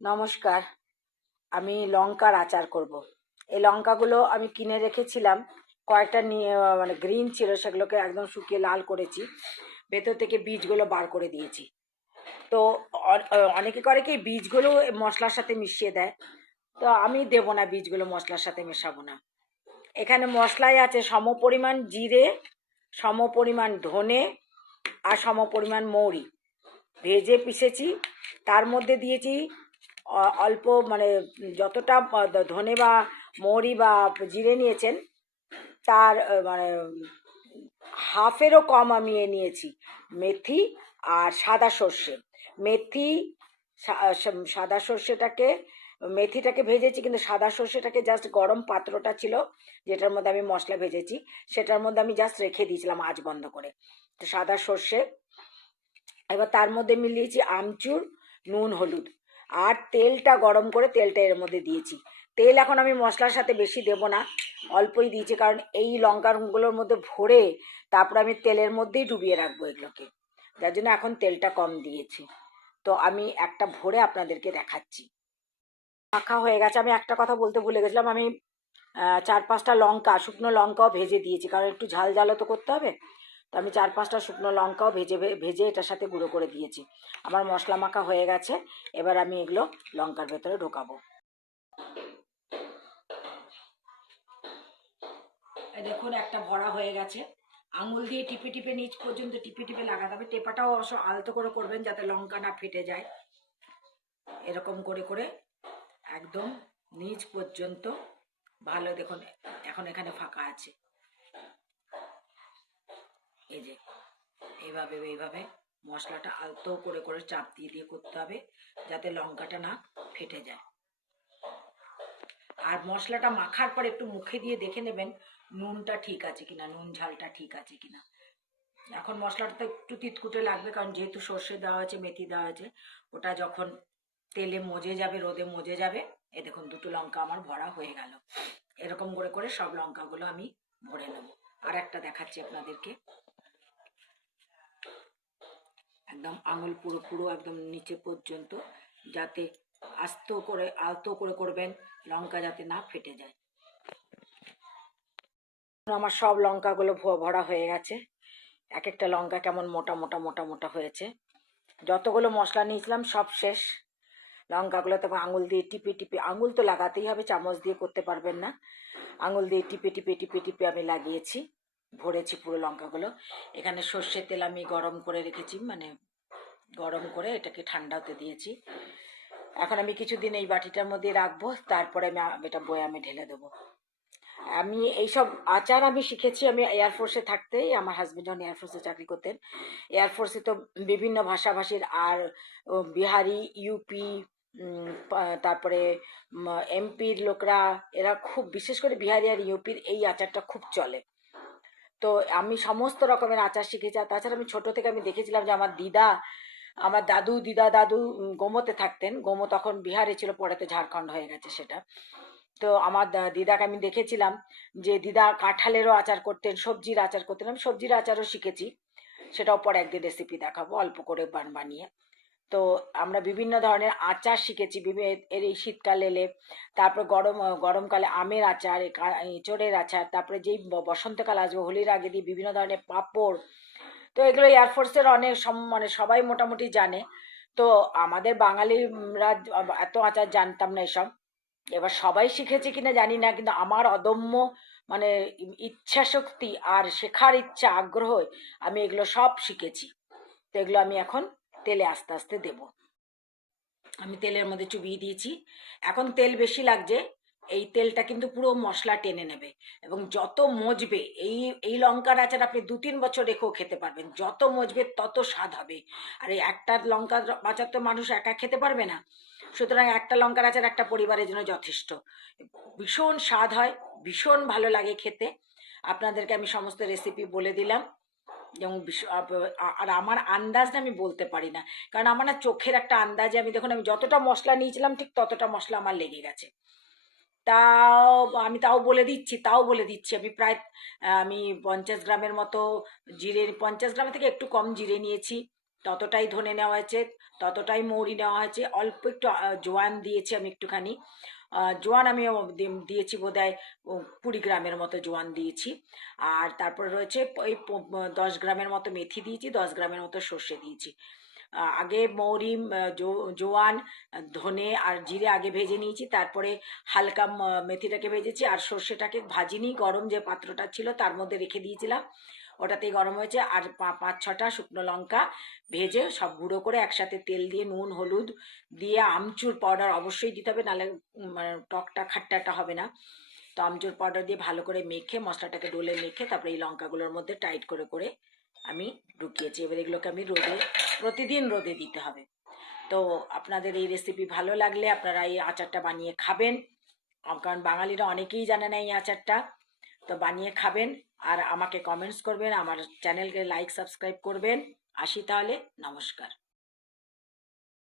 নমস্কার। আমি লঙ্কার আচার করব। এই লঙ্কাগুলো আমি কিনে রেখেছিলাম, কয়েকটা নিয়ে মানে গ্রিন ছিল, সেগুলোকে একদম শুকিয়ে লাল করেছি, ভেতর থেকে বীজগুলো বার করে দিয়েছি। তো অনেকে করে কি বীজগুলো মশলার সাথে মিশিয়ে দেয়, তো আমি দেবো না, বীজগুলো মশলার সাথে মেশাবো না। এখানে মশলায় আছে সম পরিমাণ জিরে, সম পরিমাণ ধনে আর সম পরিমাণ মৌরি ভেজে পিষেছি। তার মধ্যে দিয়েছি অল্প, মানে যতটা ধনে বা মৌরি বা জিরে নিয়েছেন তার মানে হাফেরও কম আমি নিয়েছি মেথি আর সাদা সর্ষে। মেথি সাদা সর্ষেটাকে, মেথিটাকে ভেজেছি, কিন্তু সাদা সর্ষেটাকে জাস্ট গরম পাত্রটা ছিল যেটার মধ্যে আমি মশলা ভেজেছি, সেটার মধ্যে আমি জাস্ট রেখে দিয়েছিলাম আঁচ বন্ধ করে। তো সাদা সর্ষে, এবার তার মধ্যে মিলিয়েছি আমচুর, নুন, হলুদ, আর তেলটা গরম করে তেলটা এর মধ্যে দিয়েছি। তেল এখন আমি মশলার সাথে বেশি দেব না, অল্পই দিয়েছি, কারণ এই লঙ্কাগুলোর মধ্যে ভরে তারপর আমি তেলের মধ্যেই ডুবিয়ে রাখবো এগুলোকে, যার জন্য এখন তেলটা কম দিয়েছি। তো আমি একটা ভরে আপনাদেরকে দেখাচ্ছি। মাখা হয়ে গেছে। আমি একটা কথা বলতে ভুলে গেছিলাম, আমি 4-5টা লঙ্কা, শুকনো লঙ্কাও ভেজে দিয়েছি, কারণ একটু ঝাল ঝালও তো করতে হবে। তো আমি 4-5টা শুকনো লঙ্কাও ভেজে ভেজে এটার সাথে গুঁড়ো করে দিয়েছি। আমার মশলা মাখা হয়ে গেছে, এবার আমি এগুলো লঙ্কার ভেতরে ঢোকাবো। দেখুন একটা ভরা হয়ে গেছে। আঙুল দিয়ে টিপে টিপে নিচ পর্যন্ত টিপে টিপে লাগাতে হবে। টেপাটাও অবশ্য আলতো করে করবেন যাতে লঙ্কা না ফেটে যায়। এরকম করে করে একদম নিচ পর্যন্ত ভালো, দেখুন এখন এখানে ফাঁকা আছে, এই যে এইভাবে এইভাবে মশলাটা আলতো করে করে চাপ দিয়ে দিয়ে করতে হবে যাতে লঙ্কাটা না ফেটে যায়। আর মশলাটা মাখার পর একটু মুখে দিয়ে দেখে নেবেন নুনটা ঠিক আছে কিনা, নুন ঝালটা ঠিক আছে কিনা। এখন মশলাটা তো একটু তিতকুটে লাগবে, কারণ যেহেতু সর্ষে দেওয়া হয়েছে, মেথি দেওয়া হয়েছে, ওটা যখন তেলে মজে যাবে, রোদে মজে যাবে। এই দেখুন দুটো লঙ্কা আমার ভরা হয়ে গেল। এরকম করে করে সব লঙ্কাগুলো আমি ভরে নেব। আর একটা দেখাচ্ছি আপনাদেরকে, একদম আঙুল পুরো পুরো একদম নিচে পর্যন্ত, যাতে আলতো করে করবেন, লঙ্কা যাতে না ফেটে যায়। আমার সব লঙ্কাগুলো ভরা হয়ে গেছে। এক একটা লঙ্কা কেমন মোটা মোটা মোটা মোটা হয়েছে। যতগুলো মশলা নিয়েছিলাম সব শেষ। লঙ্কাগুলো তো আঙুল দিয়ে টিপে টিপে, আঙুল তো লাগাতেই হবে, চামচ দিয়ে করতে পারবেন না, আঙুল দিয়ে টিপে টিপে টিপে টিপে আমি লাগিয়েছি, ভরেছি পুরো লঙ্কাগুলো। এখানে সর্ষের তেল আমি গরম করে রেখেছি, মানে গরম করে এটাকে ঠান্ডা হতে দিয়েছি। এখন আমি কিছুদিন এই বাটিটার মধ্যে রাখবো, তারপরে আমি এটা বয়ামে ঢেলে দেবো। আমি এইসব আচার আমি শিখেছি আমি এয়ারফোর্সে থাকতেই। আমার হাজবেন্ড যখন এয়ারফোর্সে চাকরি করতেন, এয়ারফোর্সে তো বিভিন্ন ভাষাভাষীর, আর বিহারি, ইউপি, তারপরে এমপির লোকরা, এরা খুব, বিশেষ করে বিহারি আর ইউপির এই আচারটা খুব চলে। তো আমি সমস্ত রকমের আচার শিখেছি। আর তাছাড়া আমি ছোট থেকে আমি দেখেছিলাম যে আমার দাদু গোমোতে থাকতেন। গোমো তখন বিহারে ছিল, পরে তো ঝাড়খণ্ড হয়ে গেছে সেটা। তো আমার দিদাকে আমি দেখেছিলাম যে দিদা কাঁঠালেরও আচার করতেন, সবজির আচার করতেন। আমি সবজির আচারও শিখেছি, সেটাও পরে একদিন রেসিপি দেখাবো অল্প করে বানিয়ে। তো আমরা বিভিন্ন ধরনের আচার শিখেছি এর এই শীতকাল এলে। তারপর গরমকালে আমের আচার, এঁচড়ের আচার, তারপরে যেই বসন্তকাল আসবে হোলির আগে দিয়ে বিভিন্ন ধরনের পাঁপড়। তো এগুলো এয়ারফোর্সের অনেক মানে সবাই মোটামুটি জানে। তো আমাদের বাঙালিরা এত আচার জানতাম না এসব। এবার সবাই শিখেছে কিনা জানি না, কিন্তু আমার অদম্য মানে ইচ্ছা শক্তি আর শেখার ইচ্ছা আগ্রহ, আমি এগুলো সব শিখেছি। তো এগুলো আমি এখন তেলে আস্তে আস্তে দেব। আমি তেলের মধ্যে চুবিয়ে দিয়েছি। এখন তেল বেশি লাগছে, এই তেলটা কিন্তু পুরো মশলা টেনে নেবে, এবং যত মজবে এই এই লঙ্কার আচার আপনি 2-3 বছর রেখেও খেতে পারবেন, যত মজবে তত স্বাদ হবে। আর এই একটা লঙ্কার আচার তো মানুষ একা খেতে পারবে না, সুতরাং একটা লঙ্কার আচার একটা পরিবারের জন্য যথেষ্ট। ভীষণ স্বাদ হয়, ভীষণ ভালো লাগে খেতে। আপনাদেরকে আমি সমস্ত রেসিপি বলে দিলাম, যেমন আর আমার আন্দাজটা আমি বলতে পারি না, কারণ আমার না চোখের একটা আন্দাজে, আমি দেখুন আমি যতটা মশলা নিয়েছিলাম ঠিক ততটা মশলা আমার লেগে গেছে। তাও আমি তাও বলে দিচ্ছি আমি প্রায় আমি 50 গ্রামের মতো জিরে, 50 গ্রামের থেকে একটু কম জিরে নিয়েছি, ততটাই ধনে নেওয়া হয়েছে, ততটাই মৌরি নেওয়া হয়েছে, অল্প একটু জোয়ান দিয়েছি আমি একটুখানি। জোয়ান আমি দিয়েছি বোধহয় 20 গ্রামের মতো জোয়ান দিয়েছি। আর তারপর রয়েছে ওই 10 গ্রামের মতো মেথি দিয়েছি, 10 গ্রামের মতো সর্ষে দিয়েছি। আগে মৌরি, জোয়ান, ধনে আর জিরে আগে ভেজে নিয়েছি, তারপরে হালকা মেথিটাকে ভেজেছি, আর সর্ষেটাকে ভাজিনি, গরম যে পাত্রটা ছিল তার মধ্যে রেখে দিয়েছিলাম, ওটাতেই গরম হয়েছে। আর 5-6টা শুকনো লঙ্কা ভেজে সব গুঁড়ো করে একসাথে তেল দিয়ে নুন হলুদ দিয়ে, আমচুর পাউডার অবশ্যই দিতে হবে, নাহলে মানে টকটা খাট্টাটা হবে না। তো আমচুর পাউডার দিয়ে ভালো করে মেখে, মশলাটাকে ডোলে মেখে, তারপরে এই লঙ্কাগুলোর মধ্যে টাইট করে করে আমি ঢুকিয়েছি। এবার এগুলোকে আমি রোদে, প্রতিদিন রোদে দিতে হবে। তো আপনাদের এই রেসিপি ভালো লাগলে আপনারা এই আচারটা বানিয়ে খাবেন, কারণ বাঙালিরা অনেকেই জানে না এই আচারটা। তো বানিয়ে খাবেন, আর আমাকে কমেন্টস করবেন, আমার চ্যানেলকে লাইক সাবস্ক্রাইব করবেন। আসি তাহলে, নমস্কার।